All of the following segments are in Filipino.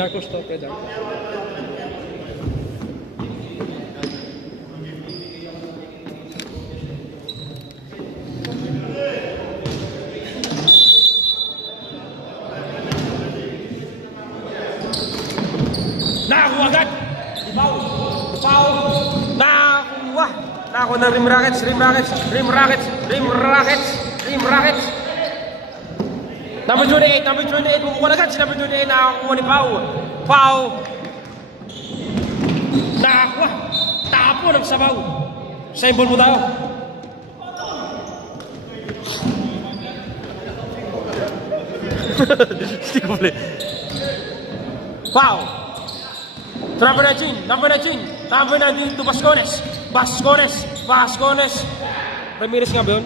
Dark Horse to, pre-dark. Nakakuha agad! Foul! Foul! Nakakuha! Nakakuha ng rim rackets, rim rackets, rim rackets, rim rackets, rim rackets. Number 28, number 28, kumukuha agad si number 28, nakakuha ni Pau. Pau! Nakakuha! Tapo ng sabaw. Symbol mo daw. Hindi ko pala. Pau! Number 19, number 19, number 19 to Bascones. Bascones, Bascones. Ramirez nga ba yun?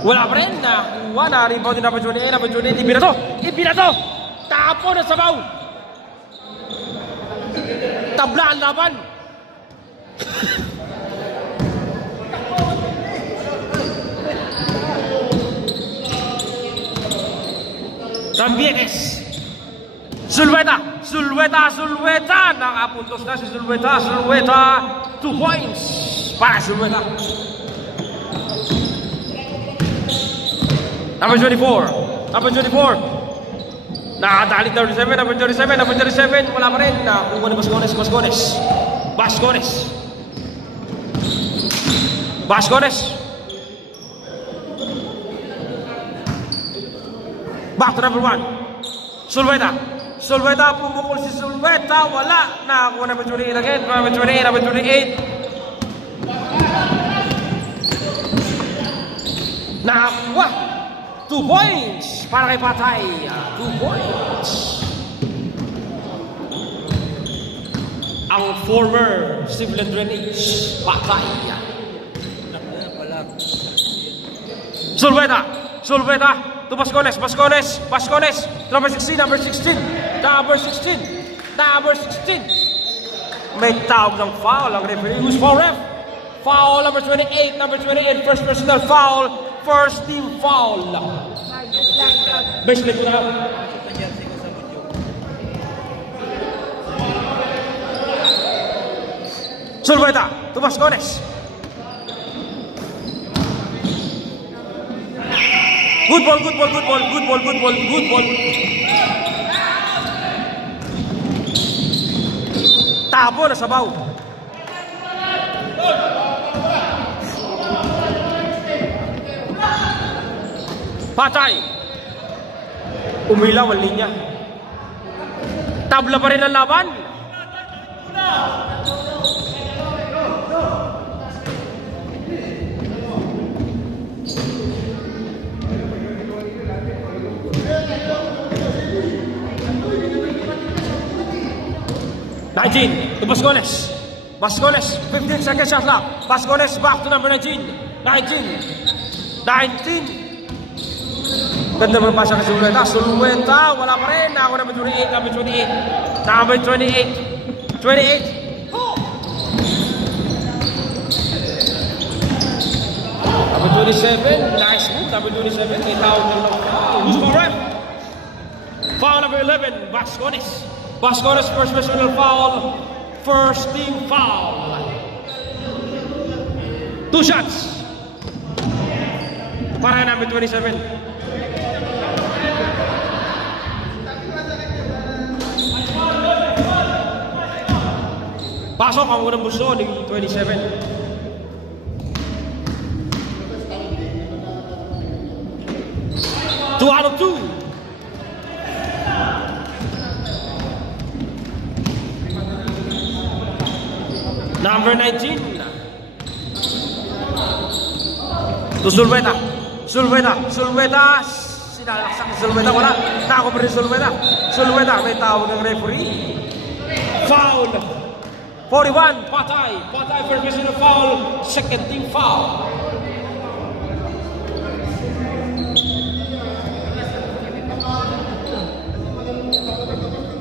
Wala pa rin. Nakuha na. Rebound din number 28, number 28. Ibinato! Ibinato! Tapo na sabaw! Tabla ang laban! Rambieques. Zulueta! Zulueta! Zulueta! Nakapuntos na si Zulueta! Zulueta! 2 points para Zulueta! Number 24! Number 24! Nakatalik number 37! Number 37! Number 37! Wala pa rin! Nakuha ni Bascones! Bascones! Bascones! Bascones! Back to number 1! Zulueta! Zulueta, pumukul si Zulueta, wala. Nakakuha number 28 again. Number 28, number 28. Nakakuha. 2 points para kay Patay. 2 points. Ang former civil drainage, Patay. Zulueta, Zulueta. To Bascones, Bascones, Bascones. Number 16, number 16. Number 16! Number 16! May tawag ng foul ang referee. Who's foul ref? Foul number 28, number 28, first personal foul, first team foul. Baseline ko na. Zulueta, to Bascones. Good ball, good ball, good ball, good ball, good ball, good ball. Tapo na sabaw. Patay. Umilaw ang linya. Tabla pa rin ang laban. To Bascones. Bascones, 15 seconds shot clock. Bascones back to number 19. 19. 19. Ganda mo pasa kay Zulueta. Zulueta, wala pa rin. Ako number 28, number 28. Number 28. 28. Number 27, nice move. Number 27, may tawag na lang. Who's for ref? Foul number 11, Bascones. Bascones, first personal foul, first team foul. 2 shots para number 27. Pasok ang unang buso ni 27. Two out of 2. Number 19. To Zulueta. Zulueta. Zulueta. Sinalaksak ni Zulueta. Wala. Nakakover ni Zulueta. Zulueta. May tawag ng referee. Foul. 41. Patay. Patay for personal foul. Second team foul.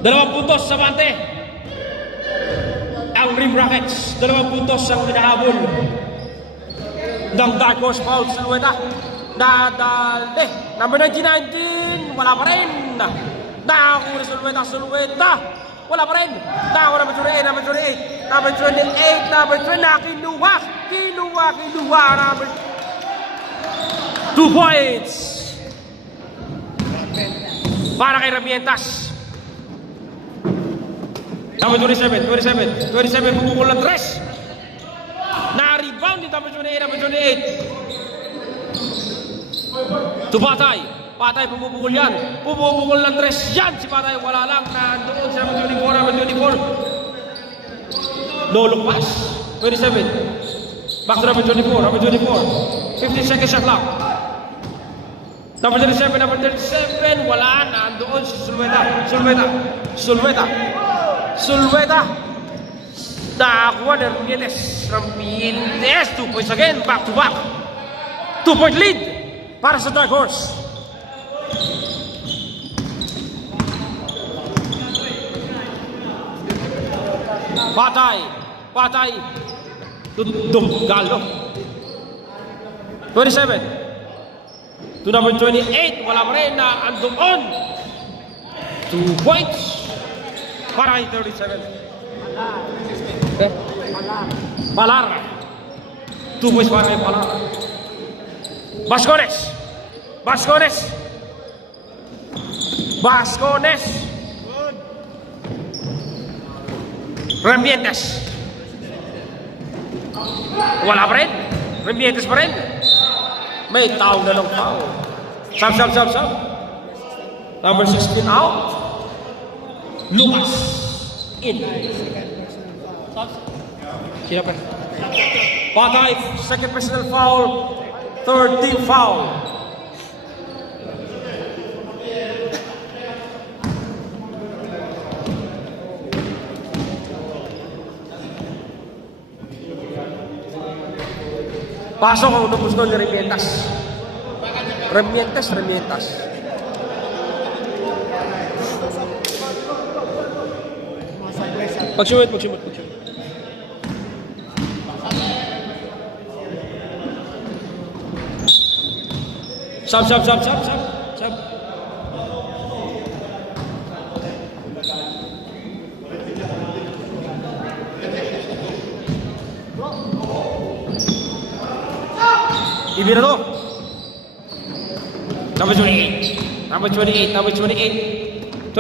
Dalawang puntos sa bante. Ang rim brackets, 2 puntos ang hinahabol ng Dark Horse foul. Zulueta nadali. Number 19, wala pa rin. Nakakuha Sulweta, Sulweta. Wala pa rin. Nakakuha number 28, number 28. Number 28, number 20. Kinuha. Number 2 points. Para kay Ramientas. Number 27, pumukul ng 3. Na-rebound din number 28, number 28. To Patay. Patay, pumupukul yan. Pumupukul ng 3 yan. Si Patay, wala lang. Nandoon sa number 24. No look pass. 27. Back to number 24. 15 seconds shot clock. Number 37. Wala. Nandoon si Sulweta. Nakakuha ng Ramírez. 2 points again. Back to back. 2-point lead para sa Dark Horse. Patay. Galo. 27. To number 28. Wala pa rin na andoon. 2 points para kay 37. Palar. 2 points para kay Palar. Bascones. Ramírez. Wala pa rin. Ramírez pa rin. May tao na lang foul. Sub. Number 16 out. Lucas. In. Sino pa? Patay. Second personal foul. Third team foul. Pasok ang unang gusto ni Ramientas. Pagsimot. Sub. Ibirado. Number 28. To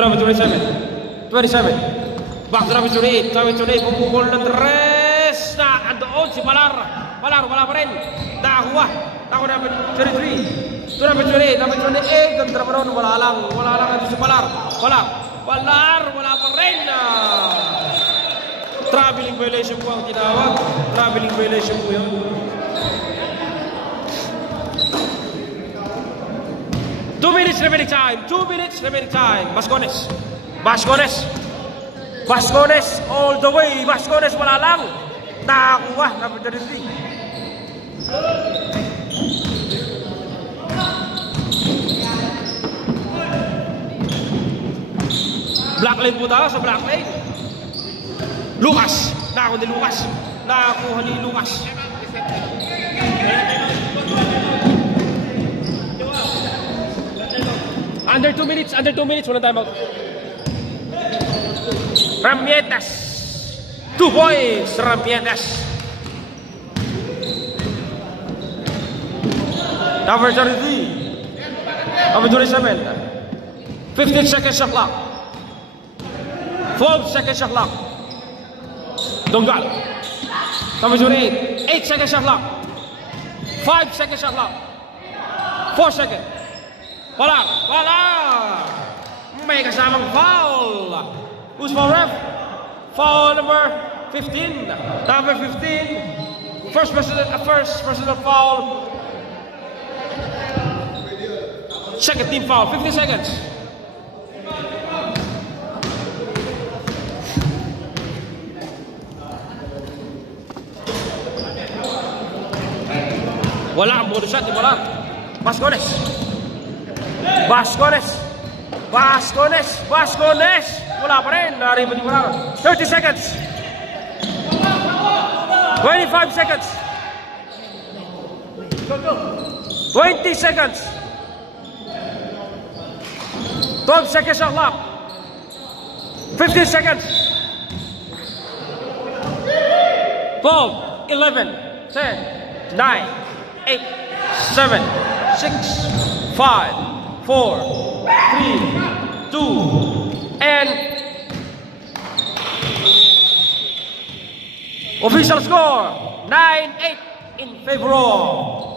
number 27. Back to number 28. Pumukul ng 3. Na andoon si Palar, wala pa rin. Nakakuha number 33. To number 28. Ganda pa rin. Wala lang ito si Palar. Wala pa rin. Traveling violation po ang tinawag. Traveling violation po yun. 2 minutes remaining time. Bascones all the way. Bascones wala lang. Nakakuha number 33. Black lane po tayo sa black lane. Lucas. Nakakuha ni Lucas. Under 2 minutes, walang timeout. Ramírez. 2 points, Ramírez. Number 33. Number 27. 15 seconds shot clock. 12 seconds shot clock. Dongal. Number 28. 8 seconds shot clock. 5 seconds shot clock. 4 seconds. Wala. May kasamang foul. Who's foul ref? Foul number 15. Number 15. First personal foul. Second team foul. 50 seconds. Wala ang bonus shot. Wala. Bascones. Wala pa rin. Naribot yung wala. 30 seconds. 25 seconds. 20 seconds. 12 seconds on clock. 15 seconds. 12, 11, 10, 9, 8, 7, 6, 5, 4, 3, 2, and official score 9-8 in favor of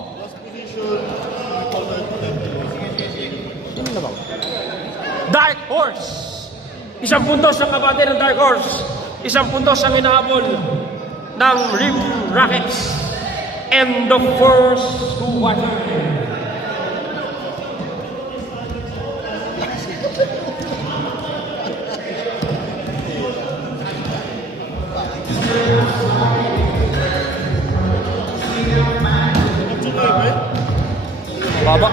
Dark Horse. Isang puntos ang kabate ng Dark Horse. Isang puntos ang inaabol ng Rim Rockets. And the first quarter. Baba.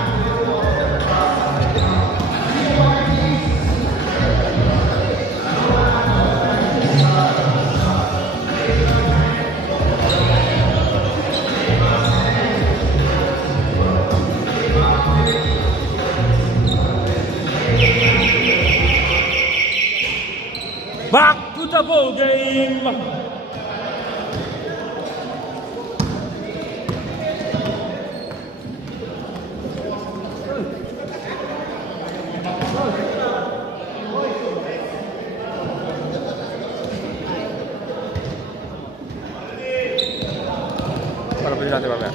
Back to the ball game. Para beli natin mamaya.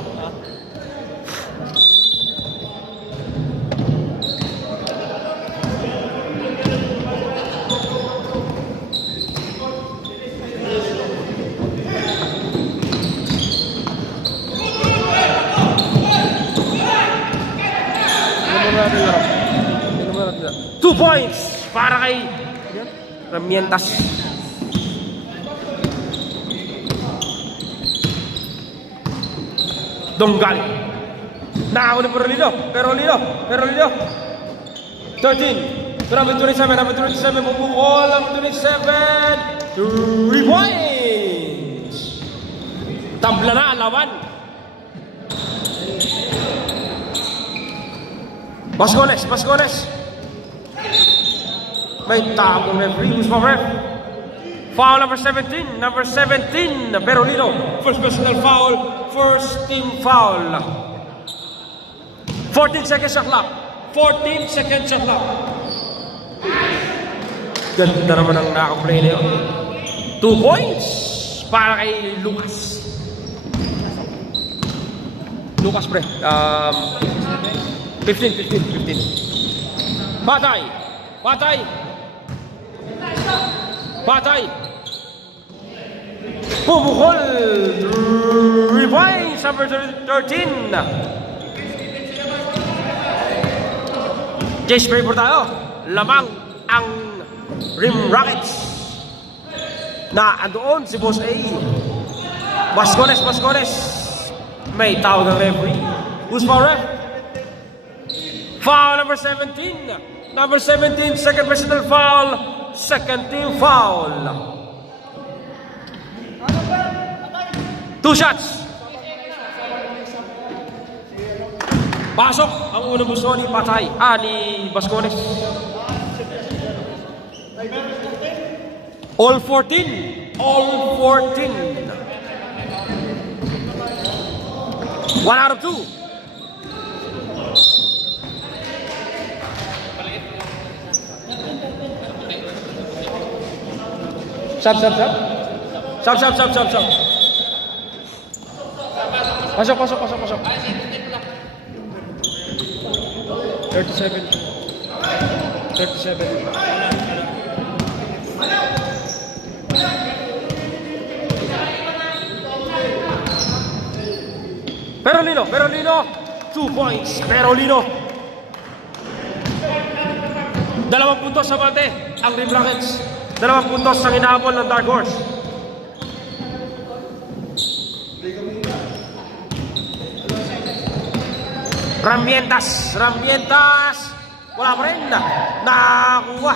Two points para kay Ramientas. Donggal. Nakako ni Perolino. 13. Number 27. Bumukol. Number 27. 3 points. Tabla na ang laban. Bascones. May tagong referee. Who's my ref? Foul number 17. Perolino. First personal foul. First team foul. 14 seconds shot clock. Ganda naman ang nakaplay na yun. 2 points para kay Lucas. Lucas pre. 15. Patay. Pumukol. Revive. Number 13. Jace Spray po tayo. Lamang ang Rim Rockets. Na andoon si Boss A. Bascones. May tawag ng referee. Who's foul ref? Foul number 17. Second personal foul. Second team foul. 2 shots. Pasok ang unang buso ni Patay. Ni Bascones. All 14. 1 out of 2. Sab. Pasok. 37. Perolino. 2 points. Perolino. 2 puntos sa bate ang Rim Rockets. 2 puntos ang inahabol ng Dark Horse. Ramientas. Wala pa rin. Nakakuha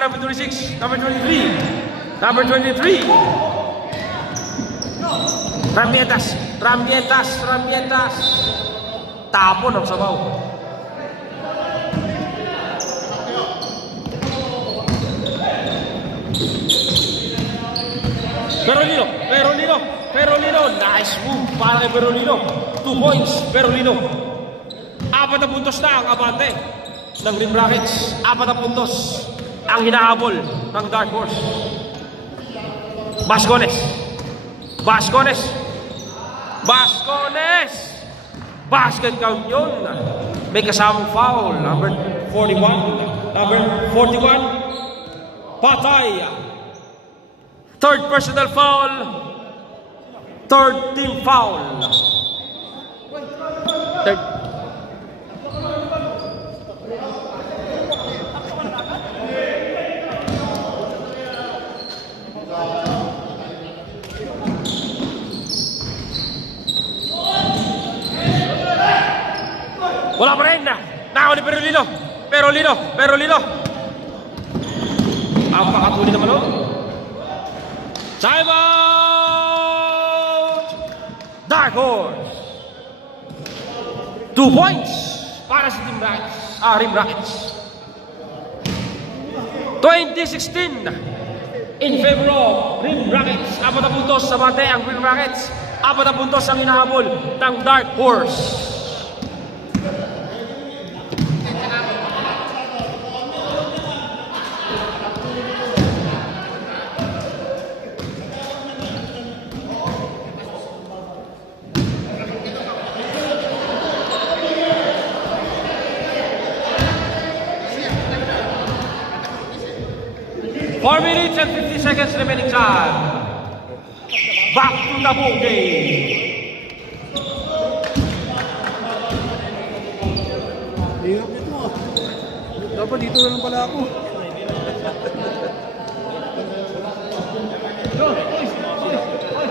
number 26. Number 23. Ramientas. Tapon ang sabaw. Perolino, nice move para kay Perolino. 2 points, Perolino. 4 na puntos na ang abante ng Rim Rockets. 4 na puntos ang hinahabol ng Dark Horse. Bascones. Basket count yun. May kasamang foul. Number 41. Patay. Third personal foul. Third team foul. Third. Wala pa rin. Nakaw ni Perolino. Ang pakatuli naman o. Time out! Dark Horse. 2 points para sa Rim Rockets. 2016 in favor of Rim Rockets. 4 na puntos sa bate ang Rim Rockets. 4 na puntos ang hinahabol ng Dark Horse. Four minutes and 50 seconds remaining time. Back to the ball game. Hirap nito ah. Dapat dito na lang pala ako.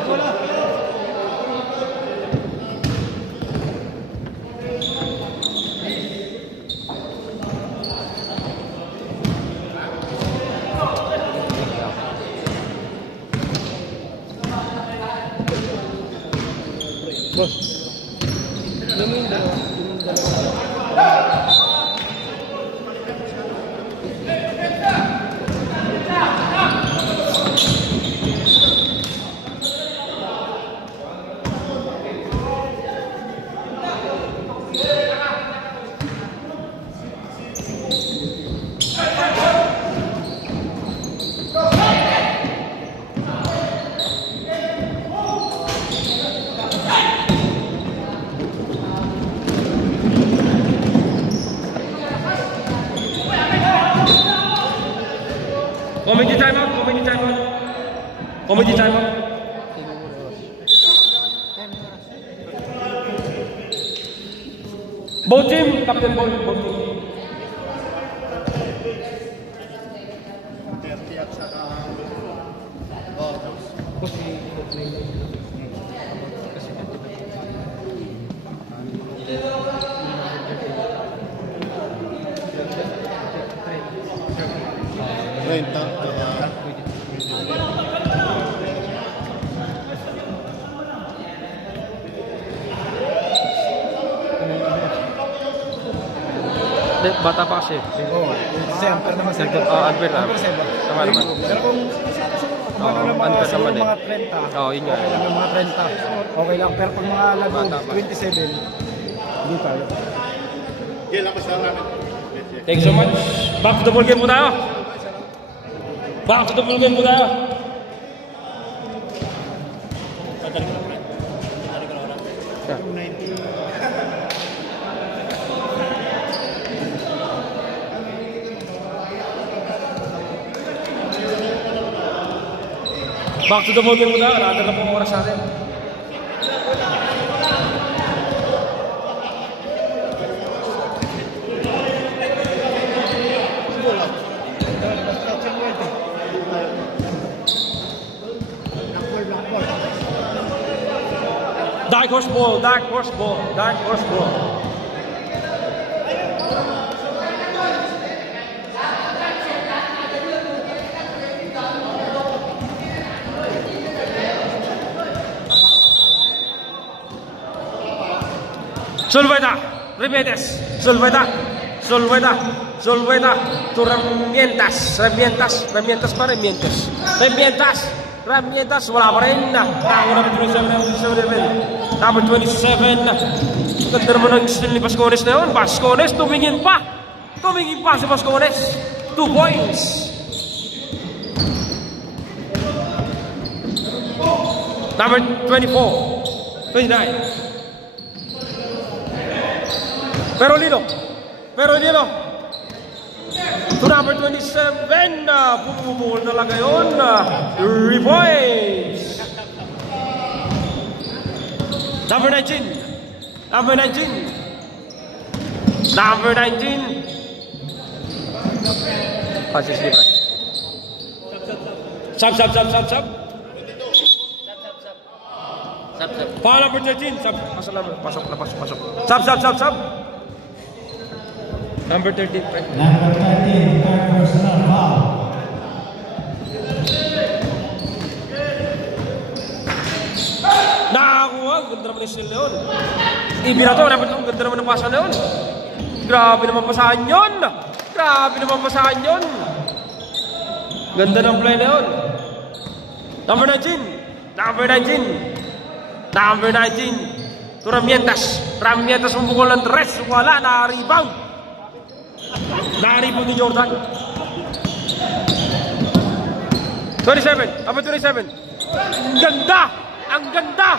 Wala. Boss. Alam mo yung dalawa? Comedy time out. Both team, Captain Ball, both team. Bata pa kasi. Oo. Kasi amper naman sa Unfair na. Tama naman. Pero kung unfair naman eh. mga 30, Oo, yun nga. okay lang yung mga 30. Okay lang. Pero pag mga lalo Bata pa. 27, hindi tayo. Thank you so much. Back to the ball game po tayo. Back to the ball game po tayo. Back to the ball game po tayo. Nakaganda na pong oras natin. Dark horse ball, dark horse ball, dark horse ball. Solveta, Remedes, Solveta, to Remientas pa, Remientas. Ramietas, wala pa rin. Nako number 27. Number 27. Ganda naman ng steal ni Bascones na yun. Bascones, tumingin pa. Tumingin pa si Bascones. 2 points. Number 24. 29. Perolino. To number 27, bumubukol talaga yun. 3 points. Number 19. Passes libre. Sub. Foul number 13. Pasok. Sub. Number 13. Number 13, third personal foul. Nakakuha. Ganda naman yung steal na yun. Ibinato. Ang ganda naman ng pasa na yun. Grabe naman pasahan yun. Ganda ng play na yun. Number 19. To Ramietas. Ramietas bumukol ng 3. Wala. Na-rebound ni Jordan. 27. Number 27. Ang ganda.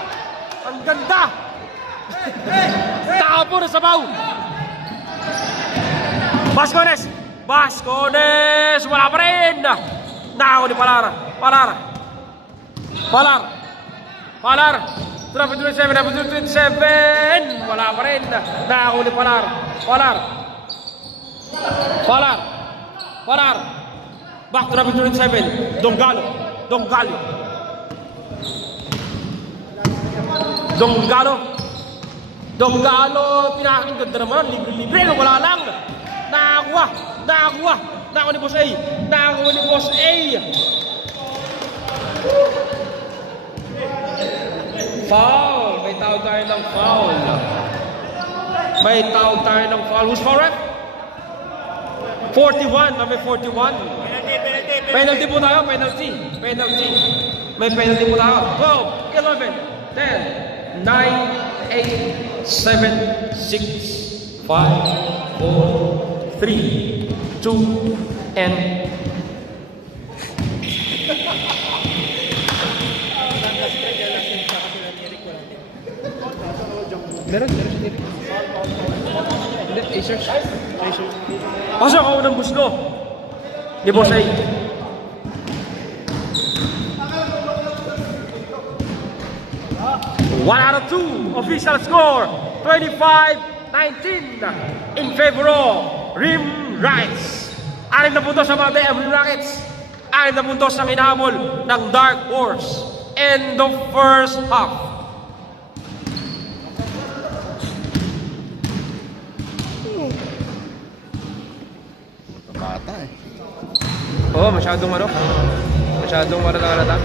Tapo na sabaw. Bascones. Wala pa rin. Nako ni Palar. Number 27. Wala pa rin. Nako ni Palar. Back to number 27. Donggalo. Pinakaking ganda naman. Libre. Wala lang. Nakakuha. Nako ni Boss A. Foul. May tawag tayo ng foul. Who's foul, ref? 41. Number 41. Penalty po tayo. Penalty. May penalty po tayo. 12, 11, 10, 9, 8, 7, 6, 5, 4, 3, 2, and... Meron si Derek. Hindi, Pacers. Pasok ako ng buslo ni Boss A. One out of 2. Official score 25-19 in favor of Rim Rockets. 6 na puntos sa mga Rim Rockets. 6 na puntos ang inahabol ng Dark Horse in the first half. Bata eh. Oo, masyadong halata.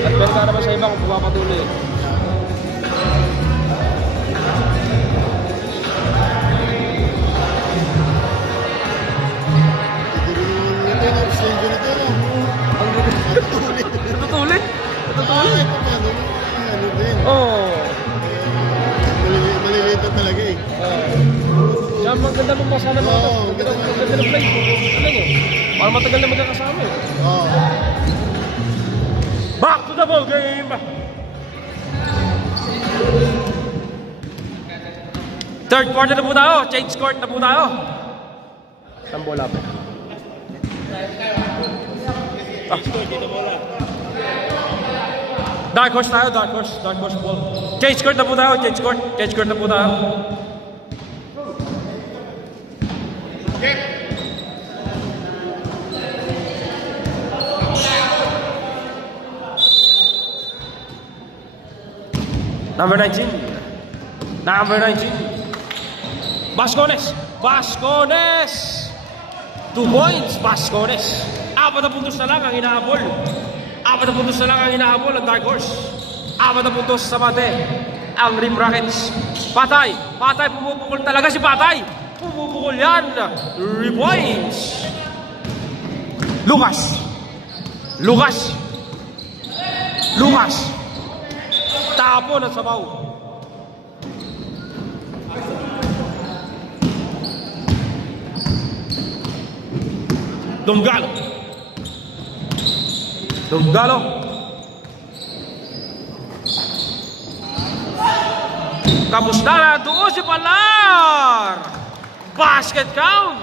At meron ka naman sa iba kung pumapatuloy. Natutulit. Oo. Malilito talaga eh. Siya maganda mong basa naman. Maganda ng play. Ano nyo? Para matagal na magkakasama eh. Oo. Back to the ball game. Third quarter na po tayo. Change court na po tayo. Isang bola pa. Dark horse tayo. Dark horse ball. Change court na po tayo. Change court na po tayo. Number 19. Bascones. 2 points. Bascones. 4 na puntos na lang ang inahabol. 4 na puntos na lang ang inahabol ang Dark Horse. 4 na puntos sa mate ang Rim Rockets. Patay. Pumupukol talaga si Patay. Pumupukol yan. 3 points. Lucas. Lucas. Tapon at sabaw. Donggalo. Donggalo. Kamusta na doon si Palar? Basket count.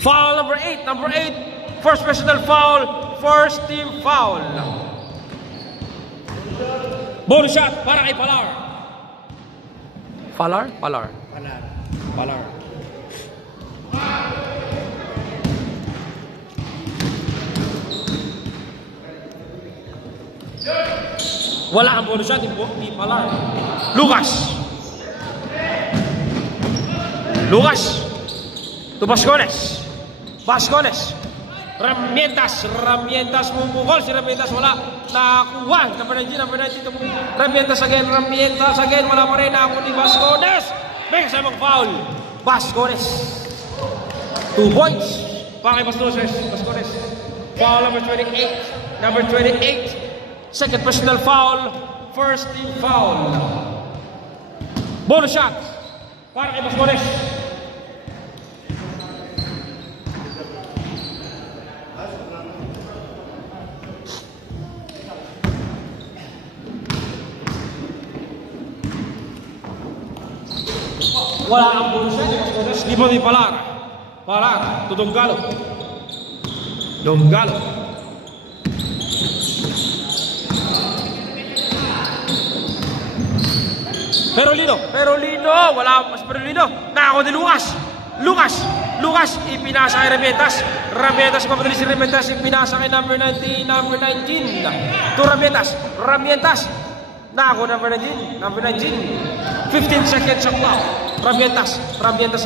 Foul number 8. Number 8. First personal foul. First team foul. Bonus shot para kay Palar. Palar? Palar. Palar. Wala ang bonus shot ni Palar. Lucas. Lucas. To Bascones. Bascones. Ramientas. Ramientas mumukol. Si Ramientas wala. Nakuha. Number 19 to Ramientas again. Ramientas again. Wala pa rin ako ni Bascones. May kasamang foul. Bascones. 2 points. Para kay Bascones. Bascones. Foul number 28. Number 28. Second personal foul. First team foul. Bonus shot. Para kay Bascones. Wala ang bonus shot. Bascones. Di ba ni Palar? Palar. To Donggalo. Donggalo. Perolino, wala mas Perolino. Nako ni Lucas, ipinasa kay Ramientas, mapadali si Ramientas, ipinasa kay number 19. To Ramientas. Nako, number 19. 15 seconds sa clock. Ramientas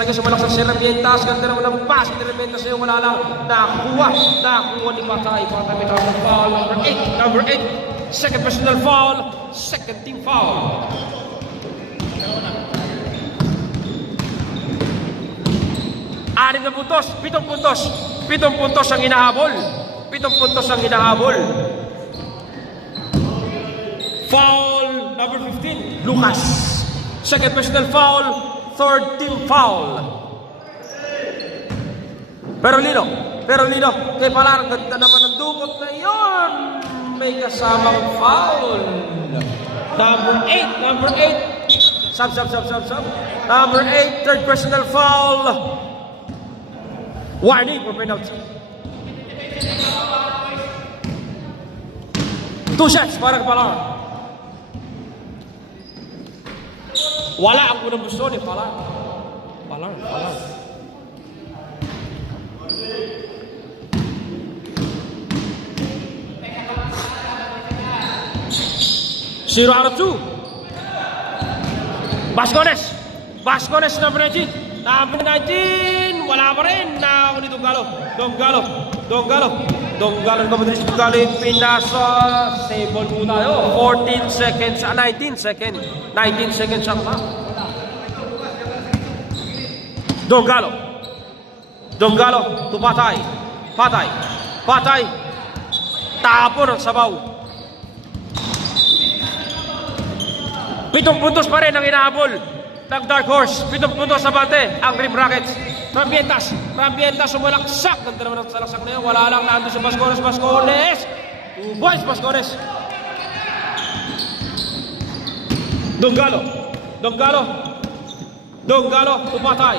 agad sumalaksak si Ramientas. Ganda naman ang pass ni Ramientas ngayon, wala lang. Nakuha ni Patay. Patay may tawag ng foul. Number 8. Second personal foul. Second team foul. Anim na puntos, 7 puntos. 7 puntos ang hinahabol. 7 puntos ang hinahabol. Foul number 15, Lucas. Second personal foul, third team foul. Perolino, kay Palar, ganda naman ang dukot na yun. May kasamang foul. Number 8. Sub. Number 8, third personal foul. Warning for penalty. 2 shots para kay Palar. Wala ang unang gusto ni Palar. Palar. Zero out of 2. Bascones number 19. Number 19, wala pa rin. Nako ni Donggalo, kapatid si Donggalo yung pinasa. Save ball po tayo. 19 seconds ang pa. Donggalo, to Patay. Tapon ang sabaw. 7 puntos pa rin ang inahabol ng Dark Horse. 7 puntos sa bante ang Rim Rockets. Ramientas sumalaksak. Ganda naman ang salaksak na yun. Wala lang, nandun si Bascones. 2 points Bascones. Donggalo to Patay,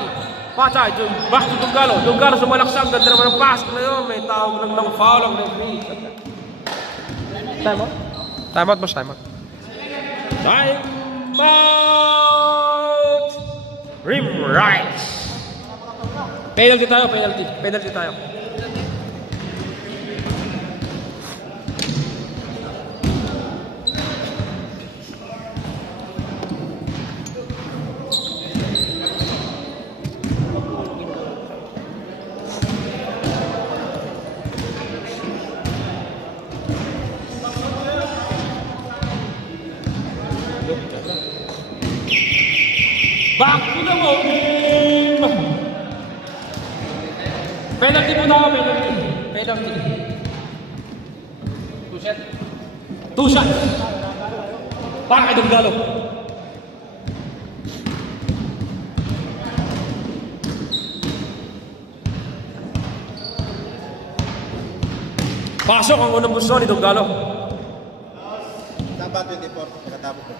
back to Donggalo sumalaksak. Ganda naman ang pass na yun. May tawag lang ng foul ang referee. Time out. Rim Rockets. Penalty tayo. Back to the game. Penalty po tayo, penalty. 2 shots. Para kay Donggalo. Pasok ang unang buso ni Donggalo. Tama 24. Nakatapos ko.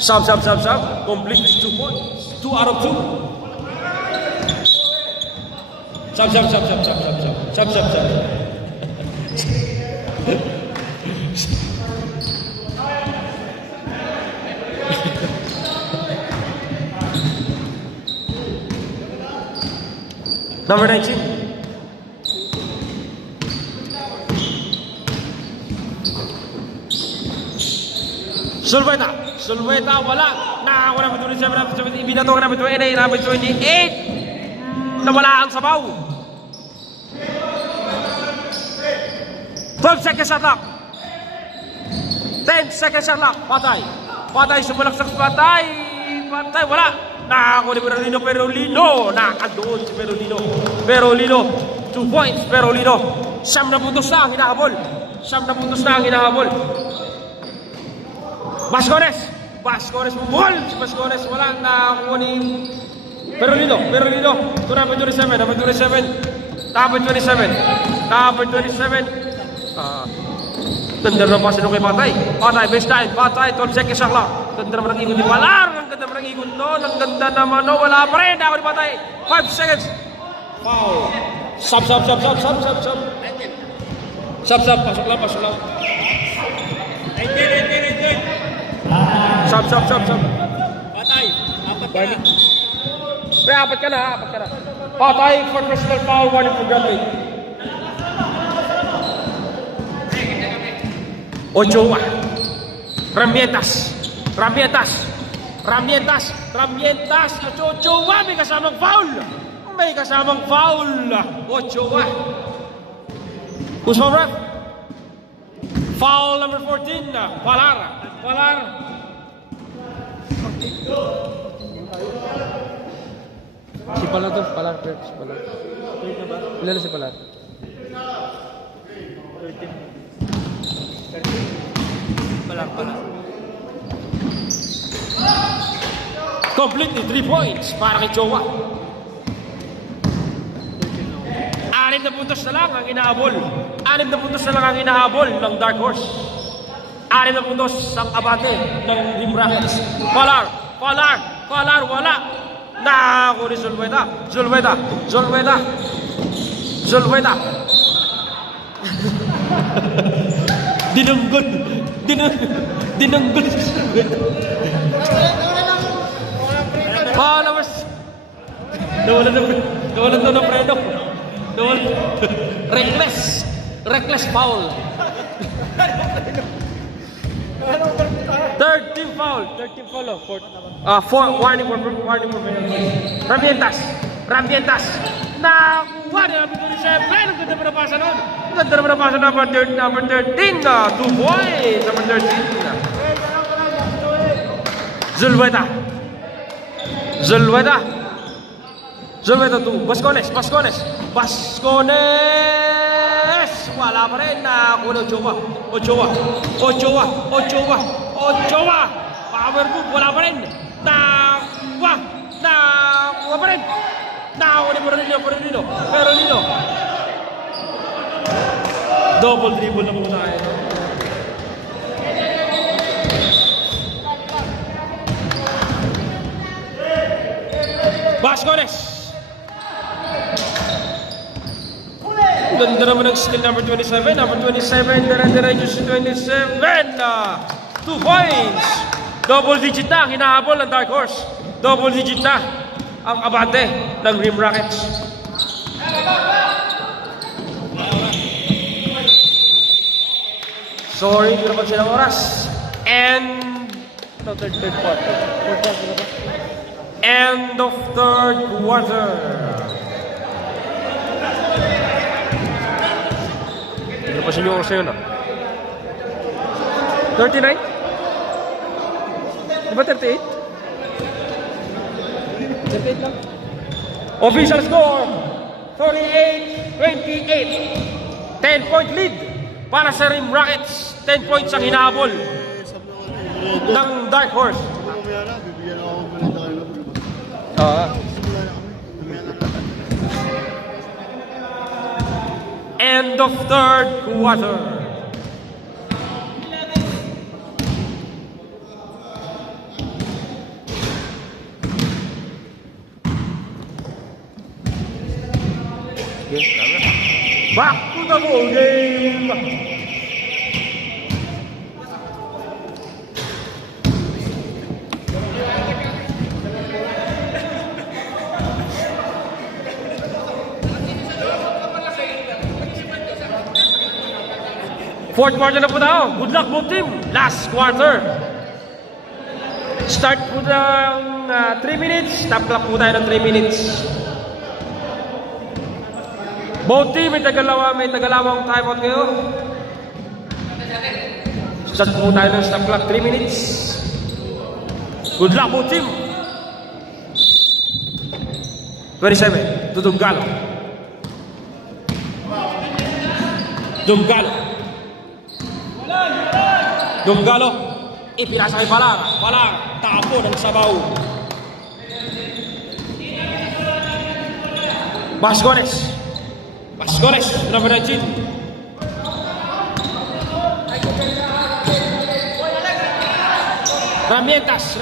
Sub. Complete 2 points. 2 out of 2. Sub. Number 19. Sulveta, wala. Nakakuha namin 27, number 17. Binato namin 28, number 28. Nawala ang sabaw. 12 seconds shot clock. 10 seconds shot clock. Patay, sumalaksak patay, wala. Nakakuha ni Perolino. Nakadoon si Perolino. 2 points, Perolino. 9 na puntos na ang hinahabol. Bascones bumol. Si Bascones wala. Nakakuha ni Perolino. To number 27. Number 27. Tanda na pa sino kay Patay, baseline, 12 seconds siya lang. Ganda naman ang ikot ni Palar. Ang ganda naman ang ikot doon. Ang ganda naman, no, wala pa rin. Ako ni Patay. 5 seconds. Foul. Sub. Pasok lang. Sub. Patay. Apat na. May apat ka na. Patay for personal foul, 1 for graduate. Ochoa. Ramietas. Ochoa, may kasamang foul. Ochoa. Who's on ref? Foul number 14. Palar. Si Palar doon, Palar. Ilan na si Palar? Completely 3 points para kay Chowa. 6 na puntos na lang ang inahabol ng Dark Horse. 6 na puntos ang abate ng Rim Rockets. Palar, wala. Nako ni Zulveta. Dinunggol si Zulveta. Followers. Nawalan daw ng preno. Reckless foul. 13 foul. Warning for penalty. Rambientas. Nakuha ni number 27. Ang ganda pa na pasa nun. Number 13. 2 points. Number 13. Zulveta 2. Bascones. Wala pa rin. Nakuha ng Ochoa. Power move. Wala pa rin. Nakuha pa rin. Nakuha ni Perolino. Double dribble na muna tayo. Bascones. Ganda naman ng steal number 27. Diretso 27. 2 points. Double digit na ang hinahabol ng Dark Horse. Double digit na ang abante ng Rim Rockets. Sorry, hindi naman silang oras. Third quarter. End of third quarter. Hindi pa siya yung oras yun, 39? Di ba 38? 38 lang. Official score. 48-28. 10-point lead para sa Rim Rockets. 10 points ang hinahabol ng Dark Horse. Mamaya na, bibigyan ako ng balita kayo. Simula na kami. Mamaya na. End of third quarter. Back to the ball game. Fourth quarter na po tayo. Good luck both team. Last quarter. Start po ng 3 minutes. Stop clock po tayo ng 3 minutes. Both team may tagalawang timeout kayo. Start po tayo ng stop clock 3 minutes. Good luck both team. 27 to Dunggalo. Dunggalo, ipinasa kay Balar. Balar, tapo ng sabaw. Bascones, number 19. Ramietas.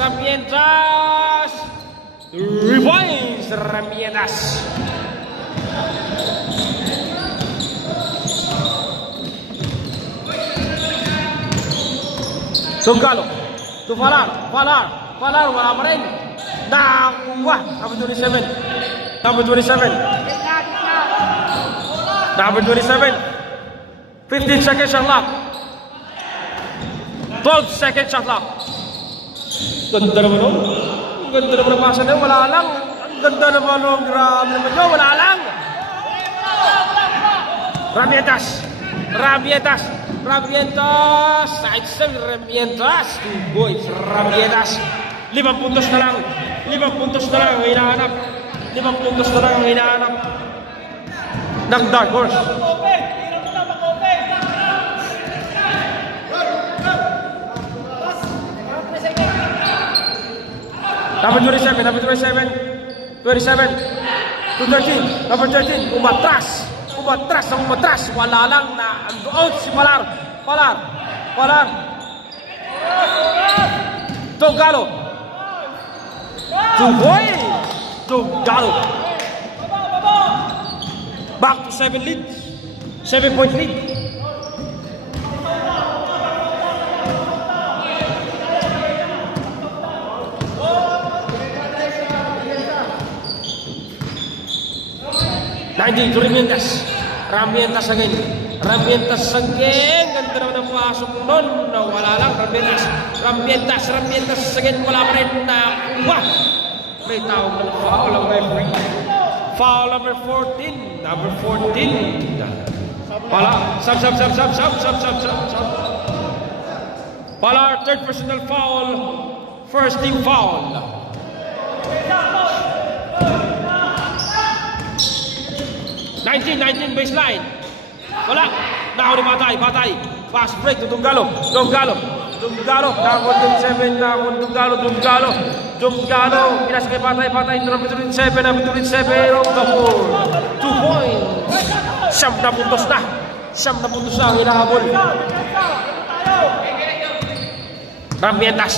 Revives Ramietas. Dunggalo to Falar, wala pa rin. Nakakuha, number 27. Number 27. 15 seconds shot clock. 12 seconds shot clock. Ganda naman nun. Ang ganda naman ang pasa na yun, wala lang. Ang ganda naman nun, grabe naman yun, wala lang. Ramietas, side step, Ramietas, 2 points, Ramietas, 5 puntos na lang ang hinahanap, 5 puntos na lang ang hinahanap ng Dark Horse. Number 27, to 13, number 13, umatras, wala lang na out si Palar. Dunggalo. 2 points. Dunggalo. Back to 7 lead. 7-point lead. Nandiyan to Ramietas again. Ganda naman ang pasok nun. Wala lang. Ramietas again. Wala pa rin na kuha. May tawag ng foul ang referee. Foul number 14. Pala. Sub. Pala, third personal foul. First team foul. Nineteen baseline. Wala. Nakaw ni Batay. Fast break to Dunggalo. Dunggalo. Nakakon 27. Dunggalo. Pinasa kay Batay. Number 27 of the board. 2 points. Siyam na puntos na ang hinahabol. Ramietas.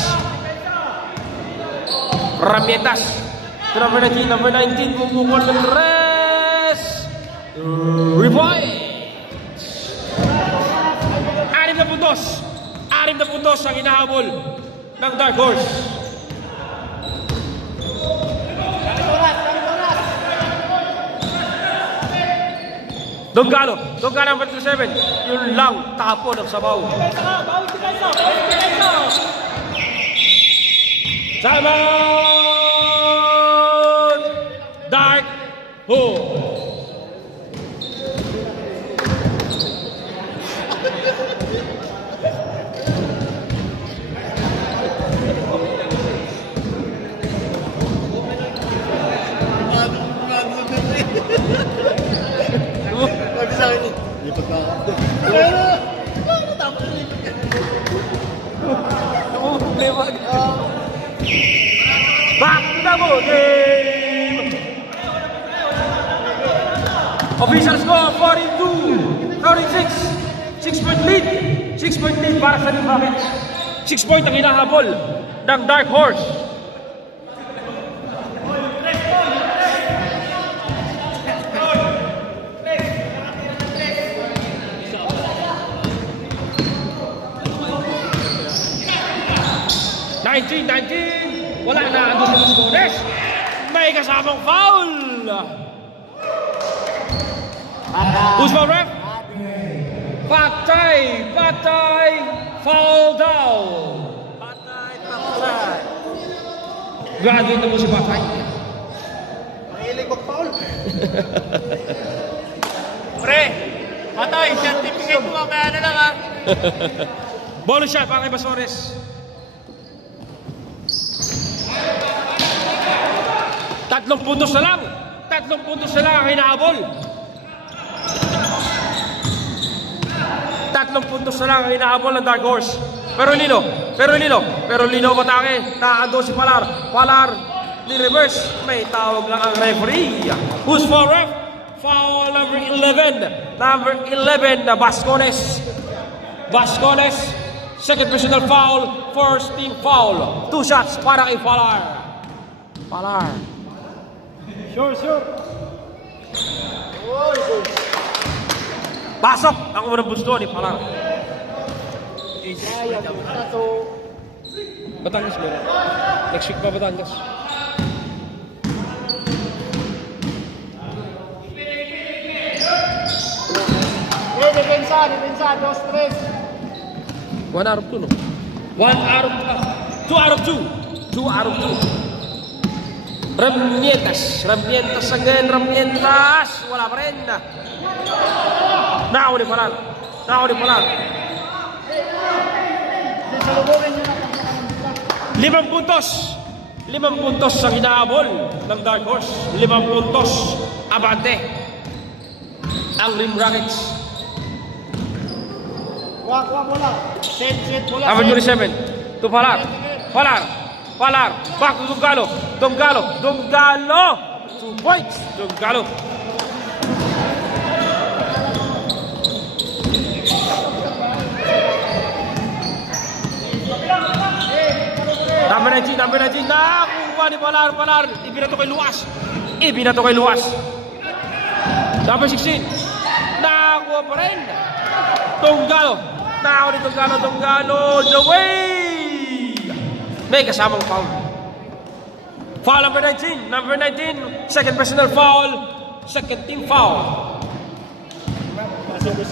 Number 19. Bumukol ng rest. Revive. 6 na puntos ang hinahabol ng Dark Horse. Dunggalo number 27. Yun lang, tapo ng sabaw. Timeout! Dark Horse. Problema. Back to the ball game! Official score, 42, 36. 6-point lead. 6-point lead para sa Rim Rockets. 6 point ang hinahabol ng Dark Horse. Wala na ang gusto ng Gones. May kasamang foul. Who's foul, ref? Patay. Foul down. Patay. Graduate na mo si Patay. Mahilig mag-foul. Pre, Patay, certificate mo mamaya na lang ha. Bonus shot para kay Basores. 3 puntos na lang. 3 puntos na lang ang hinahabol. 3 puntos na lang ang hinahabol ng Dark Horse. Pero Lino matake. Naando si Palar. Palar ni reverse. May tawag lang ang referee. Who's for ref? Foul number 11. Number 11 na Bascones. Second personal foul. First team foul. 2 shots para kay Palar. Sure. Pasok ang unang busto ni Palar. Batangas meron. Next week pa Batangas. Defensa, 2-3. 1 out of 2 no? 2 out of 2. Ramietas again. Wala pa rin. Nakaw ni Palar. 5 puntos. 5 puntos ang hinahabol ng Dark Horse. 5 puntos. Abante ang Rim Rockets. Wag mo lang. Set mo lang. Number 27 to Palar. Back to Donggalo. 2 points. Donggalo. Number 19. Nakuha ni Palar. Ibinato kay Luas. Number 16. Nakuha pa rin. Donggalo. The way. May kasamang foul. Foul number 19. Second personal foul. Second team foul. Serve.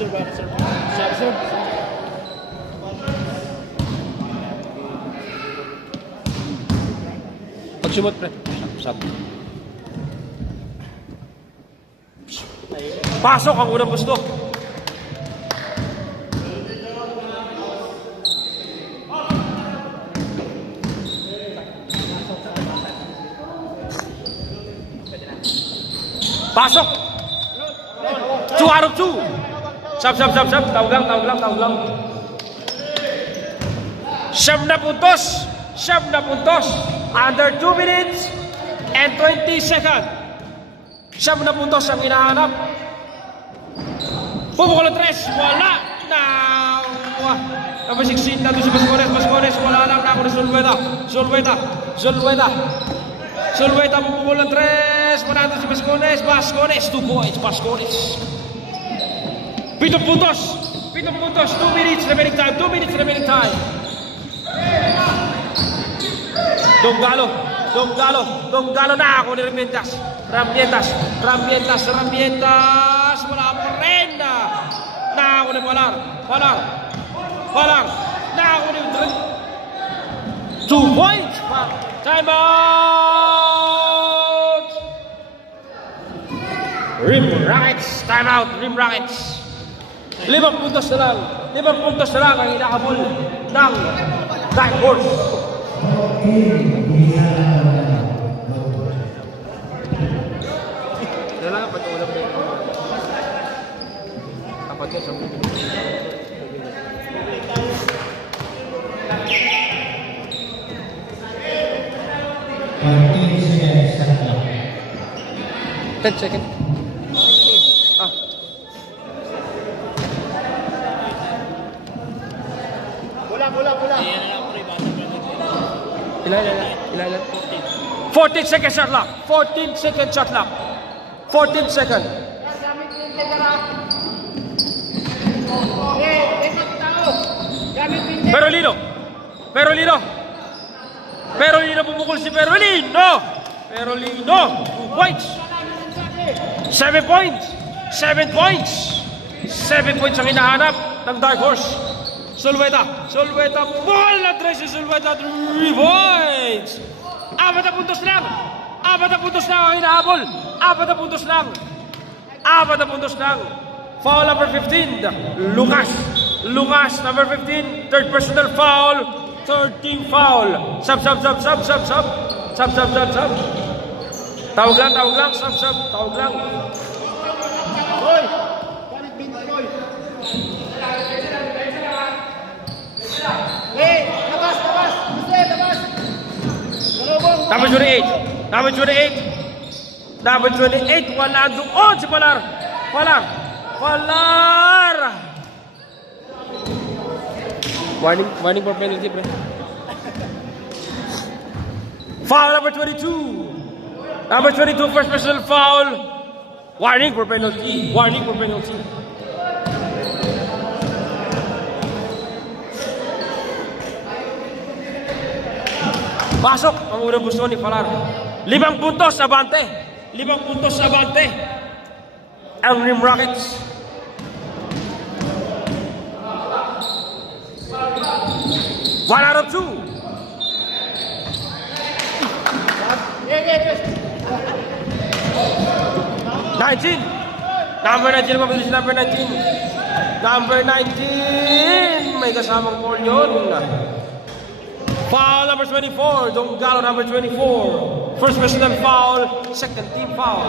Pag sumot pre. Sab. Pasok ang unang gusto. Pasok. 2 out of 2. Sab. Tawag lang. 7 puntos. Under 2 minutes and 20 seconds. 7 puntos ang hinahanap. Pumukul ang 3. Wala. Number 16 na doon si Bascones. Wala lang. Nako ni Zulweta pumukul ang 3. Wala doon si Bascones. 2 points. Bascones. 7 puntos. 2 minutes remaining time. Donggalo na ako ni Ramietas. Wala pa rin na ako ni Palar. Na ako ni 2 points. Time out. Rim Rockets. 5 puntos na lang ang hinahabol ng Dark Horse. Kailangan pag-ulam na yun. Kapag yun, 10 minutes. 14 seconds shot clock. 10 seconds. Ah. Ilan? 14 seconds shot clock. 14 seconds shot clock. 14 seconds. Perolino pumukul si Perolino. 2 points. 7 points. 7 points. 7 points ang hinahanap ng Dark Horse. Sulweta ball na 3 si Sulweta, 3 points. 4 puntos lang. 4 puntos lang ang hinahabol. 4 puntos lang. 4 puntos lang. Foul number 15, Lucas, number 15, third personal foul, third team foul. Sub. Tawag lang, sub. Tawag lang. Number 28, wala doon si Palar. Warning for penalty, pre. Foul number 22. Number 22, first personal foul. Warning for penalty. Pasok ang unang busto ni Palar. 5 puntos, abante. Ang Rim Rockets. One out of 2. Number 19 mabilis, number 19. May kasamang ball yun. Foul number 24, Donggalo number 24. First personal foul, second team foul.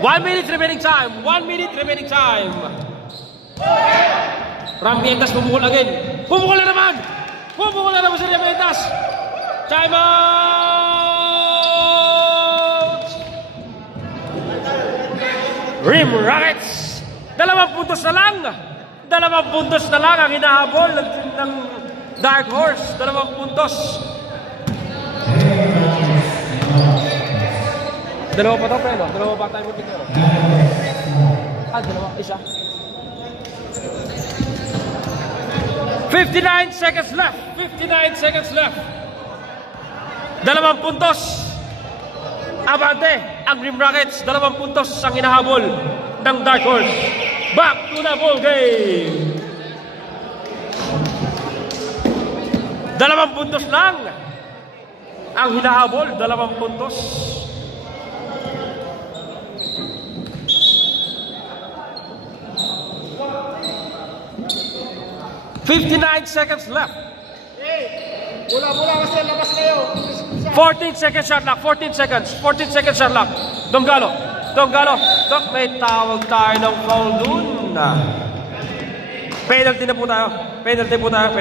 1 minute remaining time. Rampientas pumukul again. Pumukul na naman si Rampientas. Time out! Rim Rockets. 2 puntos na lang ang hinahabol ng Dark Horse. 2 puntos. Dalawa pa to, pre, no? Dalawa pa tayo dito. Isa. 59 seconds left. 2 puntos. Abante ang Rim Rockets. 2 puntos ang hinahabol ng Dark Horse. Back to the ball game. 2 puntos lang ang hinahabol. 2 puntos. 59 seconds left. Bola kasi labas kayo. 14 seconds shot clock. 14 seconds shot clock. Donggalo. May tawag tayo ng foul dun. Penalty po tayo. Penalty po tayo.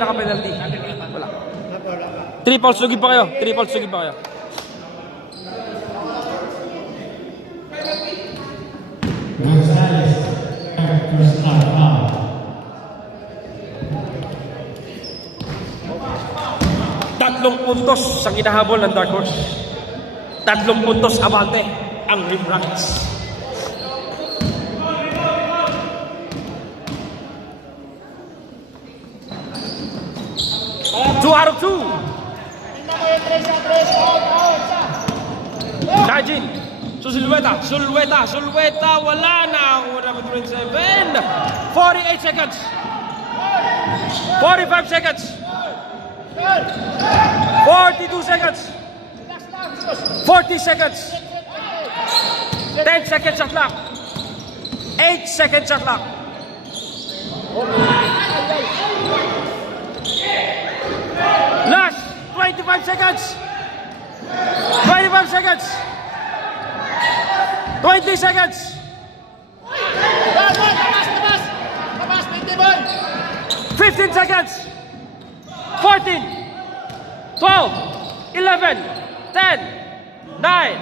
Naka-penalty. Wala. Triple sugib pa kayo. Gonzalez, personal foul. Tatlong puntos ang hinahabol ng Dark Horse. 3 puntos abante ang Rim Rockets. Two out of 2. 19. So Sulweta, wala na. Number 27. 48 seconds. 45 seconds. 42 seconds. 40 seconds. 10 seconds shot clock. 8 seconds shot clock. Last 25 seconds. 25 seconds. 20 seconds. Labas, 20 boy. 15 seconds. 14, 12, 11, 10, 9.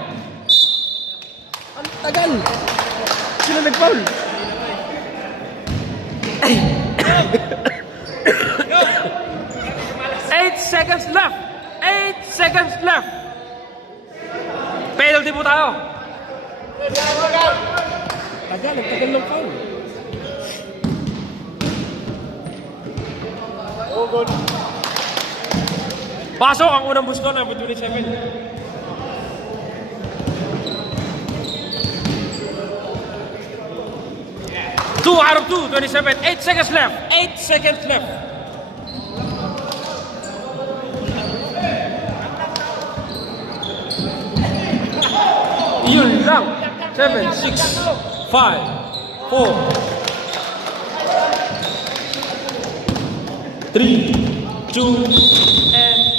Ang tagal! Sino nag-foul? 8 seconds left. 8 seconds left. Penalty po tayo. Tagal, ang tagal ng foul. Pasok ang unang bus ko, number 27. 2 out of 2, 27. 8 seconds left. 8 seconds left. Yun lang. 7, 6, 5, 4, 3, 2, and